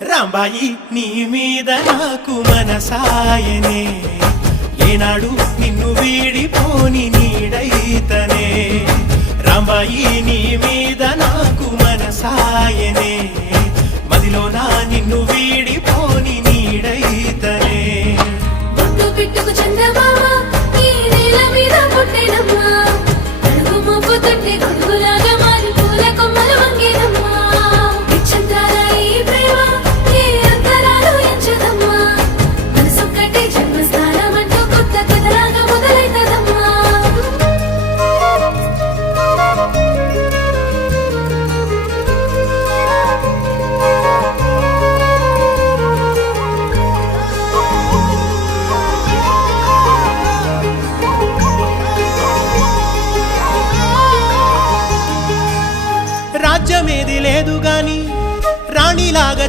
రాంబాయి నీ మీద నాకు మనసాయనే ఏనాడు నిన్ను వీడిపోని నీడైతనే రాంబాయి నీ మీద నాకు మనసాయనే మదిలోన నిన్ను వీడిపోని నీడైతనే బొట్టు పెట్టుకు చందమామ ఈ నేల మీద పుట్టినమ్మా అడుగు మోపు తొట్టి గొడుగులాగా మారి పూల కొమ్మలు వంగేనమ్మా నిశ్చంద్రాల ఈ ప్రేమ ఏ అంతరాలు ఎంచదమ్మా మనసొక్కటి జన్మస్థానం అంటూ కొత్త కథలాగా మొదలైతదమ్మా రాజ్యమేది లేదు గాని రాణిలాగా